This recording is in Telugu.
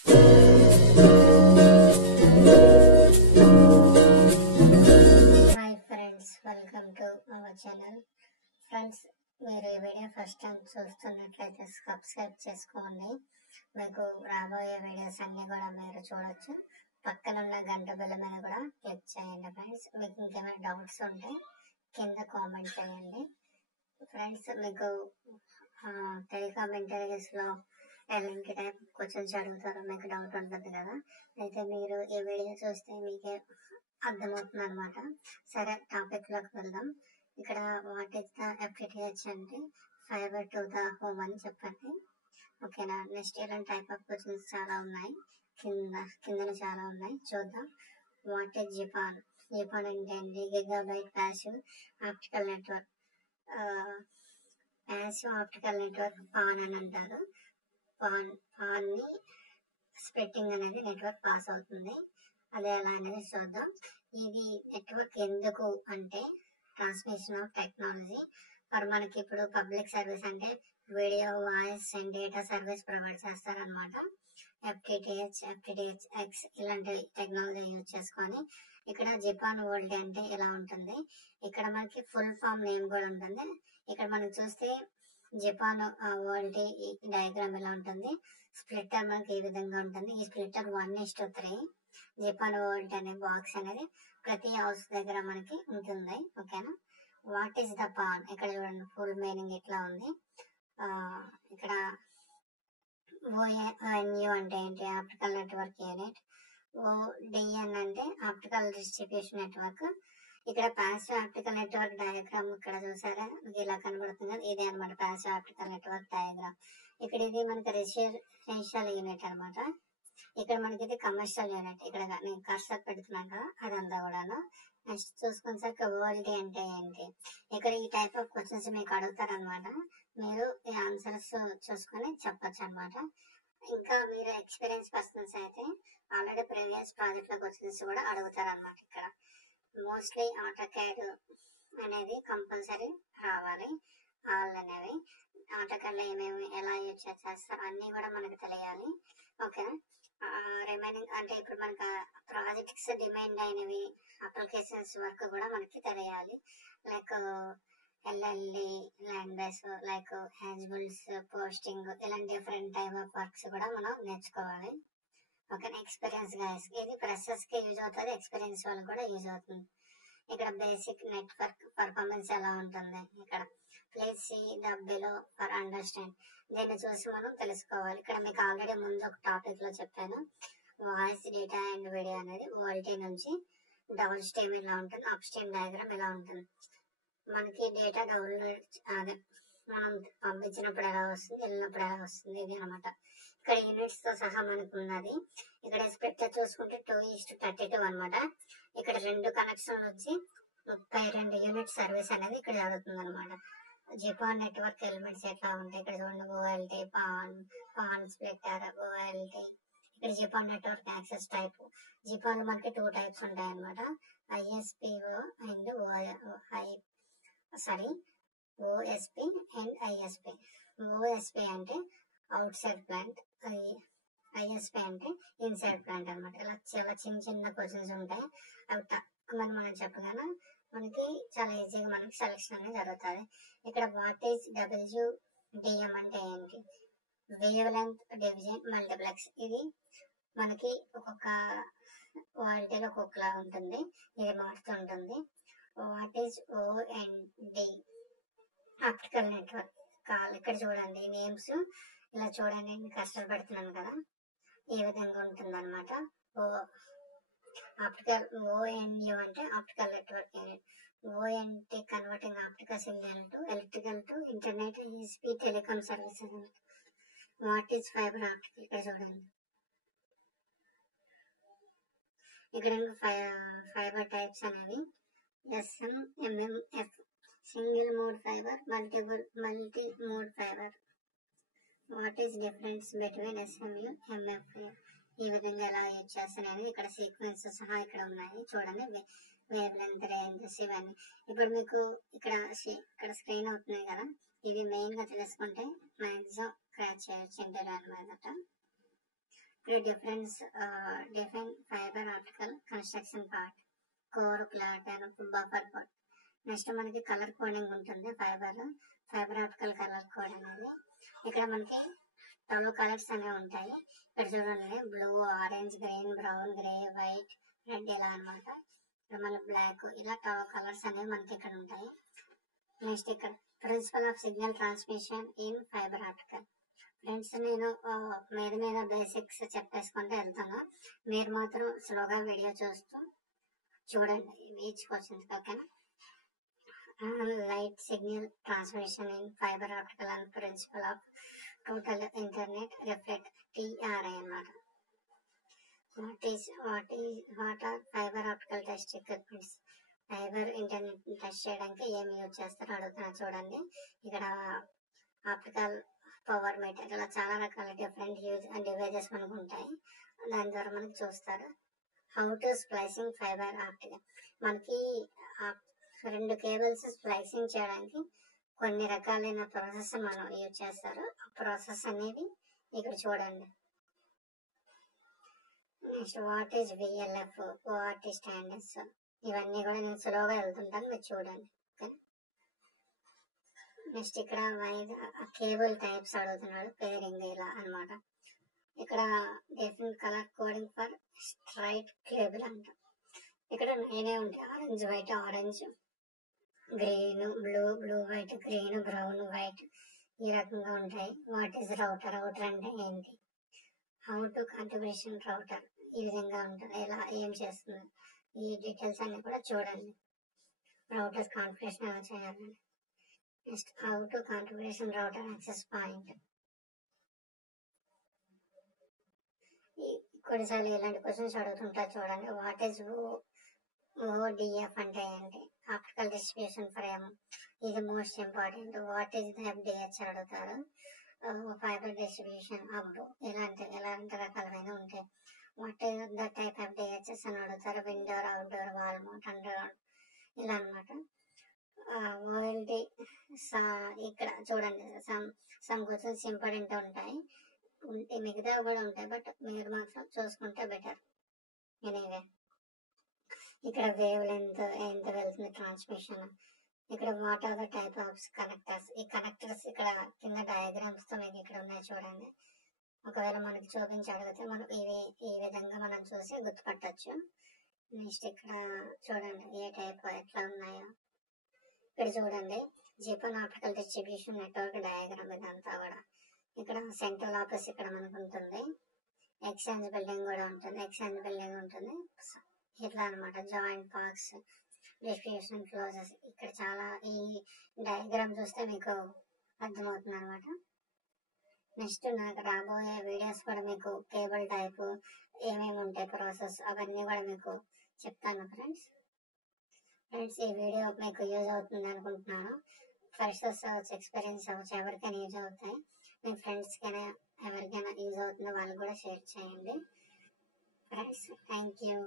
Hi friends, welcome to our channel. Friends, మీరు ఈ వీడియో ఫస్ట్ టైం చూస్తున్నట్లయితే సబ్స్క్రైబ్ చేసుకోండి. మీకు రాబోయే వీడియోస్ అన్నీ కూడా మీరు చూడొచ్చు. పక్కన ఉన్న గంట బిల్ల మీద కూడా క్లిక్ చేయండి. ఫ్రెండ్స్, మీకు ఇంకేమైనా డౌట్స్ ఉంటే కింద కామెంట్ చేయండి. ఫ్రెండ్స్, మీకు టెలికామ్ ఇంటర్వ్యూస్లో ఎలాంటి టైప్ క్వశ్చన్స్ అడుగుతారో మీకు డౌట్ ఉంటుంది కదా. అయితే మీరు ఈ వీడియో చూస్తే మీకే అర్థమవుతుంది అనమాట. సరే, టాపిక్ లోకి వెళ్దాం. ఇక్కడ వాట్ ఈస్ ద FTTH అంటే ఫైబర్ టు ద హోమ్ అని చెప్పండి. ఓకేనా. నెక్స్ట్ ఇలాంటి టైప్ ఆఫ్ క్వశ్చన్స్ చాలా ఉన్నాయి, కింద చాలా ఉన్నాయి, చూద్దాం. What is జిపాన్? జిపాన్ అంటే ఏంటి? Gigabyte passive optical network. Passive optical network pan అని అంటారు. పాన్ని స్ప్లిట్టింగ్ అనేది నెట్వర్క్ పాస్ అవుతుంది. అదే ఎలా అనేది చూద్దాం. ఇది నెట్వర్క్ ఎందుకు అంటే ట్రాన్స్మిషన్ ఆఫ్ టెక్నాలజీ. మరి మనకి ఇప్పుడు పబ్లిక్ సర్వీస్ అంటే video, voice and data service provide చేస్తారనమాట. FTTH ఇలాంటి టెక్నాలజీ యూజ్ చేసుకొని ఇక్కడ జిపాన్ వరల్డ్ అంటే ఇలా ఉంటుంది. ఇక్కడ మనకి ఫుల్ ఫామ్ నేమ్ కూడా ఉంటుంది. ఇక్కడ మనం చూస్తే జిపాన్ వరల్డ్ డయాగ్రామ్ ఇలా ఉంటుంది. స్ప్లిట్టర్ మనకి ఈ విధంగా ఉంటుంది. ఈ స్ప్లిట్టర్ 1:3. జిపాన్ వరల్డ్ అనే బాక్స్ అనేది ప్రతి హౌస్ దగ్గర మనకి ఉంటుంది. ఓకేనా. What is the pan? ఇక్కడ చూడండి, ఫుల్ మీనింగ్ ఇట్లా ఉంది. ఇక్కడ ONU అంటే ఏంటి? Optical network unit. ODN అంటే ఆప్టికల్ డిస్ట్రిబ్యూషన్ నెట్వర్క్. ఇక్కడ ప్యాసివ్ ఆప్టికల్ నెట్వర్క్ డయాగ్రామ్ ఇక్కడ చూసారా, ఇలా కనబడుతుంది. ఇదే అనమాట ప్యాసివ్ ఆప్టికల్ నెట్వర్క్ డయాగ్రామ్. ఇక్కడ ఇది మనకి రెసిడెన్షియల్ యూనిట్ అనమాట. ఇక్కడ మనకి ఇది కమర్షియల్ యూనిట్. ఇక్కడ నేను కర్సర్ పెడుతున్నాను కదా, అదంతా కూడాను. నెక్స్ట్ చూసుకునేసరికి వరల్డ్ అంటే ఏంటి? ఇక్కడ ఈ టైప్ ఆఫ్ క్వశ్చన్స్ మీకు అడుగుతారనమాట. మీరు ఈ ఆన్సర్స్ చూసుకొని చెప్పచ్చు అనమాట. ఇంకా మీరు ఎక్స్పీరియన్స్ పర్సన్స్ అయితే ఆల్రెడీ ప్రీవియస్ ప్రాజెక్ట్ లో క్వశ్చన్స్ కూడా అడుగుతారనమాట. ఇక్కడ మోస్ట్లీ ఆటోకాడ్ అనేది కంపల్సరీ రావాలి. ఆల్ అనేవి ఆటోకాడ్ ఏమేమి ఎలా యూజ్ చేస్తారు అన్నీ కూడా మనకు తెలియాలి. ఓకేనా. రిమైనింగ్ అంటే ఇప్పుడు మనకు ప్రాజెక్ట్స్ డిమాండ్ అయినవి అప్లికేషన్స్ వర్క్ కూడా మనకి తెలియాలి. లైక్ LLD లాంగ్వేజ్, లైక్ హ్యాజ్బుల్స్, పోస్టింగ్, ఇలాంటి డిఫరెంట్ టైప్ ఆఫ్ వర్క్స్ కూడా మనం నేర్చుకోవాలి. ఓకే. ఎక్స్పీరియన్స్ గైస్, ఇది ఫ్రెషర్స్ కి యూజ్ అవుతుంది, ఎక్స్పీరియన్స్ వాళ్ళకి కూడా యూజ్ అవుతుంది. ఇక్కడ బేసిక్ నెట్వర్క్ పర్ఫార్మెన్స్ ఎలా ఉంటుంది. ఇక్కడ please see the below for understand. దీన్ని చూసి మనం తెలుసుకోవాలి. ఇక్కడ మీకు ఆల్రెడీ ముందు ఒక టాపిక్ లో చెప్పాను. వాయిస్, డేటా అండ్ వీడియో అనేది ఓఎల్టీ నుంచి డబుల్ స్ట్రీమ్ ఇలా ఉంటుంది. అప్ స్ట్రీమ్ డయాగ్రామ్ ఇలా ఉంటుంది. మనకి డేటా డౌన్లోడ్ అదే మనం పంపించినప్పుడు ఎలా వస్తుంది, వెళ్ళినప్పుడు ఎలా వస్తుంది, ఇది అనమాట. ఇక్కడ యూనిట్స్ తో సహా మనకు ఉన్నది. ఇక్కడ స్ప్లిట్టర్ చూసుకుంటే 2:32 అనమాట. ఇక్కడ 2 కనెక్షన్లు వచ్చి 32 యూనిట్ సర్వీస్ అనేది ఇక్కడ జరుగుతుంది అనమాట. జిపాన్ నెట్వర్క్ ఎలిమెంట్స్ ఎట్లా ఉంటాయి ఇక్కడ చూడండి. OLT, pan splitter, OLT. ఇక్కడ జిపాన్ నెట్వర్క్ యాక్సెస్ టైప్. జిపాన్ మనకి 2 టైప్స్ ఉంటాయి అనమాట. ISPO and OSP and ISP. OSP అంటే అవుట్ సైడ్ ప్లాంట్, ISP అంటే ఇన్సైడ్ ప్లాంట్ అనమాట. ఇలా చాలా చిన్న క్వశ్చన్స్ ఉంటాయి. అవి తక్కువ మనం చెప్పగానే మనకి చాలా ఈజీగా మనకి సెలెక్షన్ అనేది జరుగుతుంది. ఇక్కడ వాట్ ఈస్ WDM అంటే ఏంటి? Wave length division multiplex. ఇది మనకి ఒక్కొక్క క్వాలిటీలో ఒక్కొక్కలా ఉంటుంది, ఇది మారుతుంటుంది. What is OND? Optical network call. ఇక్కడ చూడండి నేమ్స్ ఇలా చూడండి, నేను కష్టపడుతున్నాను కదా, ఈ విధంగా ఉంటుంది అనమాట. ఆప్టికల్ ONU అంటే optical network unit. ONT converting optical signal to electrical to internet, ISP telecom services. What is fibre optical? ఇక్కడ చూడండి, ఇక్కడ ఫైబర్ టైప్స్ అనేవి SM, MMF, single mode fibre, multi mode fibre. What is difference between SMU, MFI? ఈ విధంగా ఎలా యూజ్ చేస్తానని ఇక్కడ సీక్వెన్స్ సహా ఇక్కడ ఉన్నాయి చూడండి. వేవ్ లెంత్, రేంజెస్ ఇవన్నీ. ఇప్పుడు మీకు ఇక్కడ స్క్రీన్ అవుతున్నాయి కదా, ఇవి మెయిన్ గా తెలుసుకుంటే మ్యాక్సిమం క్రాచ్ చేయొచ్చు ఇంటర్వ్యూ అనమాట. Difference define fibre optical construction part, core, clot and buffer part. Next మనకి కలర్ కోడింగ్ ఉంటుంది. ఫైబర్ ఆప్టికల్ కలర్ కోడ్ అనేది ఇక్కడ మనకి 12 కలర్స్ అనేవి ఉంటాయి. ఇక్కడ చూడండి, blue, orange, green, brown, grey, white, red ఇలా అనమాట. ఇక్కడ మళ్ళీ బ్లాక్, ఇలా 12 కలర్స్ అనేవి మనకి ఇక్కడ ఉంటాయి. నెక్స్ట్ ఇక్కడ principle of signal transmission in fibre optical. Friends, నేను మీద బేసిక్స్ చెప్పేసుకుంటూ వెళ్తాను. మీరు మాత్రం స్లోగా వీడియో చూస్తూ చూడండి ఈచ్ క్వశ్చన్. ఓకేనా? Light signal transmission in fibre optical and principle of total internet reflect TRI అన్నమాట. What are fibre optical test equipments? Fibre internet test చేయడానికి ఏమి యూజ్ చేస్తారో అడుగుతున్నా చూడండి. ఇక్కడ ఆప్టికల్ పవర్ మీటర్, ఇలా చాలా రకాల డిఫరెంట్ డివైజెస్ మనకు ఉంటాయి. దాని ద్వారా మనకి చూస్తారు. How to splicing fibre optical. మనకి 2 కేబుల్స్ స్ప్లైసింగ్ చేయడానికి కొన్ని రకాలైన ప్రాసెస్ మనం యూజ్ చేస్తారు. ఆ ప్రాసెస్ అనేది ఇక్కడ చూడండి. Next what is VLF, what is standards, ఇవన్నీ కూడా నేను స్లోగా వెళ్తుంటాను, మీరు చూడండి. నెక్స్ట్ ఇక్కడ కేబుల్ టైప్స్ అడుగుతున్నాడు, పేరింగ్ ఇలా అనమాట. ఇక్కడ different colour coding for straight cable అంట. ఇక్కడ 9 ఉంటాయి. Orange, white, orange, green, blue, white, green, brown, white, ఈ రకంగా ఉంటాయి. వాట్ ఈజ్ రౌటర్ అంటే ఏంటి? హౌ టు కాన్ఫిగరేషన్ రౌటర్, ఈ విధంగా ఉంటుంది. ఎలా ఏం చేస్తుంది, ఈ డీటెయిల్స్ అన్ని కూడా చూడండి. రౌటర్ కాన్ఫిగరేషన్ ఎలా చేయాలని. Next how to configuration router access point. కొన్నిసార్లు ఇలాంటి క్వశ్చన్స్ అడుగుతుంటారు చూడండి. వాట్ ఈజ్ ODF అంటే ఏంటి? ఆప్టికల్ డిస్ట్రిబ్యూషన్ ఫ్రేమ్, ఇది most important. What is the FDH అడుగుతారు. ఫైబర్ డిస్ట్రిబ్యూషన్ హబ్, ఎలాంటి రకాలమైన ఉంటాయి. What is the type of DHS అని అడుగుతారు. Indoor, outdoor, wall mount, underground, ఇలా అనమాట. OLT, ఇక్కడ చూడండి, సమ్ క్వశ్చన్స్ ఇంపార్టెంట్ ఉంటాయి, మిగతా కూడా ఉంటాయి, బట్ మీరు మాత్రం చూసుకుంటే బెటర్. ఎనీవే ఇక్కడ వేవ్ లెంత్ ఎంత వెళ్తుంది ట్రాన్స్మిషన్. ఇక్కడ what are the type of connectors. ఈ కనెక్టర్స్ ఇక్కడ కింద డయాగ్రామ్స్ తో మీకు ఇక్కడ ఉన్నాయి చూడండి. ఒకవేళ మనకి చూపించి అడిగితే మనం ఈ విధంగా మనం చూసి గుర్తుపట్టచ్చు. నెక్స్ట్ ఇక్కడ చూడండి ఏ టైప్ ఎట్లా ఉన్నాయో. ఇక్కడ చూడండి, జిపన్ ఆప్టికల్ డిస్ట్రిబ్యూషన్ నెట్వర్క్ డయాగ్రామ్ ఇదంతా కూడా. ఇక్కడ సెంట్రల్ ఆఫీస్ ఇక్కడ మనకు ఉంటుంది. ఎక్స్చేంజ్ బిల్డింగ్ కూడా ఉంటుంది. ఇట్లా అనమాట. Joint parks, distribution closes. ఇక్కడ చాలా ఈ డయాగ్రామ్ చూస్తే మీకు అర్థమవుతుంది అనమాట. నెక్స్ట్ నాకు రాబోయే వీడియోస్ కూడా మీకు కేబుల్ టైప్ ఏమేమి ఉంటాయి, ప్రాసెస్, అవన్నీ కూడా మీకు చెప్తాను ఫ్రెండ్స్. ఈ వీడియో మీకు యూజ్ అవుతుంది అనుకుంటున్నాను. ఫ్రెషర్స్ ఎక్స్పీరియన్స్ అవ్వచ్చు, ఎవరికైనా యూజ్ అవుతాయి. మీ ఫ్రెండ్స్కైనా ఎవరికైనా యూజ్ అవుతుందో వాళ్ళు కూడా షేర్ చేయండి ఫ్రెండ్స్. Thank you.